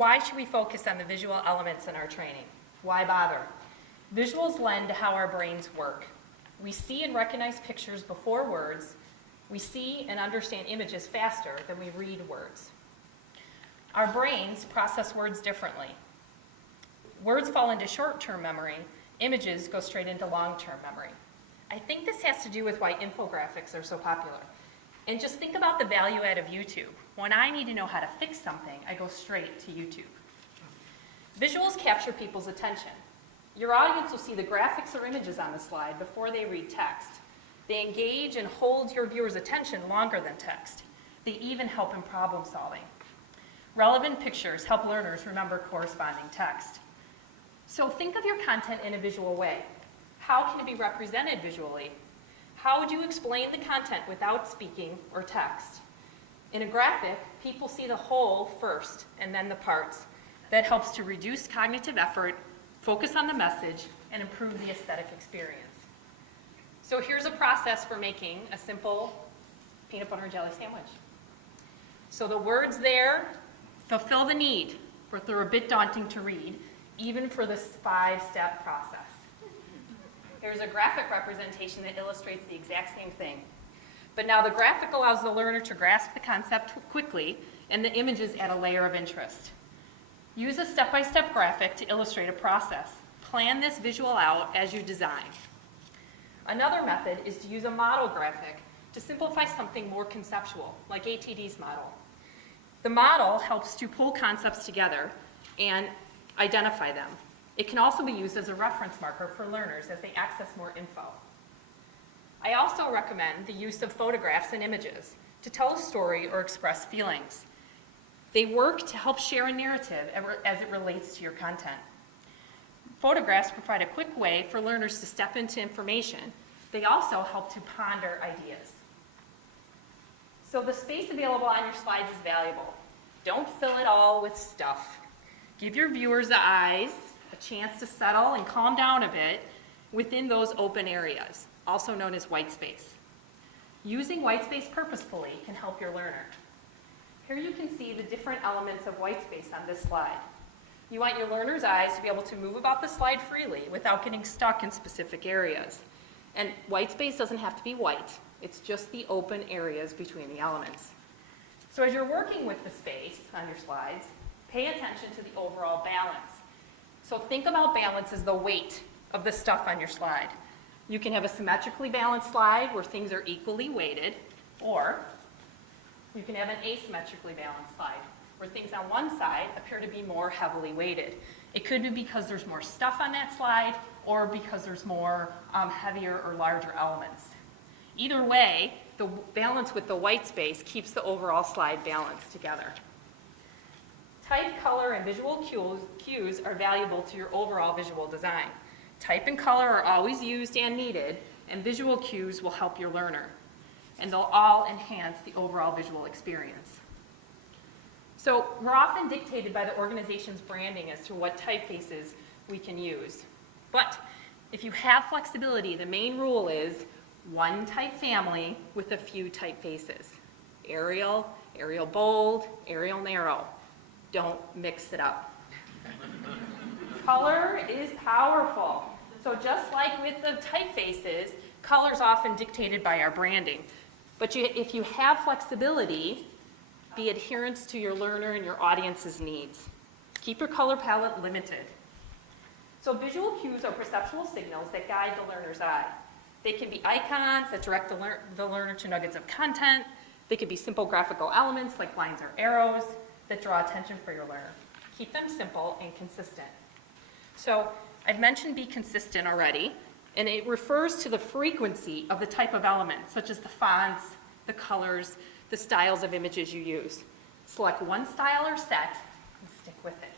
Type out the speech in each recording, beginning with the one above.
why should we focus on the visual elements in our training? Why bother? Visuals lend to how our brains work. We see and recognize pictures before words. We see and understand images faster than we read words. Our brains process words differently. Words fall into short-term memory. Images go straight into long-term memory. I think this has to do with why infographics are so popular. And just think about the value add of YouTube. When I need to know how to fix something, I go straight to YouTube. Visuals capture people's attention. Your audience will see the graphics or images on the slide before they read text. They engage and hold your viewer's attention longer than text. They even help in problem solving. Relevant pictures help learners remember corresponding text. So think of your content in a visual way. How can it be represented visually? How would you explain the content without speaking or text? In a graphic, people see the whole first and then the parts. That helps to reduce cognitive effort, focus on the message, and improve the aesthetic experience. So here's a process for making a simple peanut butter and jelly sandwich. So the words there fulfill the need, but they're a bit daunting to read, even for this 5-step process. Here's a graphic representation that illustrates the exact same thing. But now the graphic allows the learner to grasp the concept quickly, and the images add a layer of interest. Use a step-by-step graphic to illustrate a process. Plan this visual out as you design. Another method is to use a model graphic to simplify something more conceptual, like ATD's model. The model helps to pull concepts together and identify them. It can also be used as a reference marker for learners as they access more info. I also recommend the use of photographs and images to tell a story or express feelings. They work to help share a narrative as it relates to your content. Photographs provide a quick way for learners to step into information. They also help to ponder ideas. So the space available on your slides is valuable. Don't fill it all with stuff. Give your viewers' eyes a chance to settle and calm down a bit within those open areas, also known as white space. Using white space purposefully can help your learner. Here you can see the different elements of white space on this slide. You want your learner's eyes to be able to move about the slide freely without getting stuck in specific areas. And white space doesn't have to be white. It's just the open areas between the elements. So as you're working with the space on your slides, pay attention to the overall balance. So think about balance as the weight of the stuff on your slide. You can have a symmetrically balanced slide where things are equally weighted, or you can have an asymmetrically balanced slide where things on one side appear to be more heavily weighted. It could be because there's more stuff on that slide or because there's more heavier or larger elements. Either way, the balance with the white space keeps the overall slide balanced together. Type, color, and visual cues are valuable to your overall visual design. Type and color are always used and needed, and visual cues will help your learner. And they'll all enhance the overall visual experience. So we're often dictated by the organization's branding as to what typefaces we can use. But if you have flexibility, the main rule is one type family with a few typefaces. Arial, Arial bold, Arial narrow. Don't mix it up. Color is powerful. So just like with the typefaces, color is often dictated by our branding. But if you have flexibility, be adherent to your learner and your audience's needs. Keep your color palette limited. So visual cues are perceptual signals that guide the learner's eye. They can be icons that direct the learner to nuggets of content. They could be simple graphical elements like lines or arrows that draw attention for your learner. Keep them simple and consistent. So I've mentioned be consistent already, and it refers to the frequency of the type of elements, such as the fonts, the colors, the styles of images you use. Select one style or set and stick with it.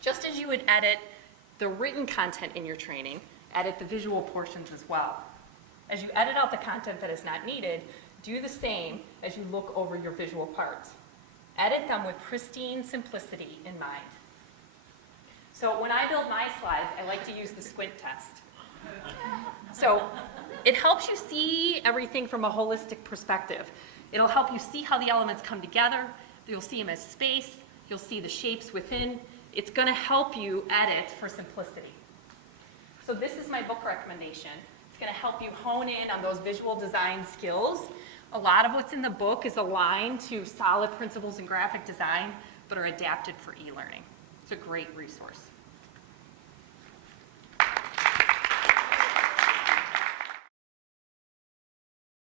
Just as you would edit the written content in your training, edit the visual portions as well. As you edit out the content that is not needed, do the same as you look over your visual parts. Edit them with pristine simplicity in mind. So when I build my slides, I like to use the squint test. So it helps you see everything from a holistic perspective. It'll help you see how the elements come together, You'll see them as space. You'll see the shapes within. It's going to help you edit for simplicity. So this is my book recommendation. It's going to help you hone in on those visual design skills. A lot of what's in the book is aligned to solid principles in graphic design, but are adapted for e-learning. It's a great resource.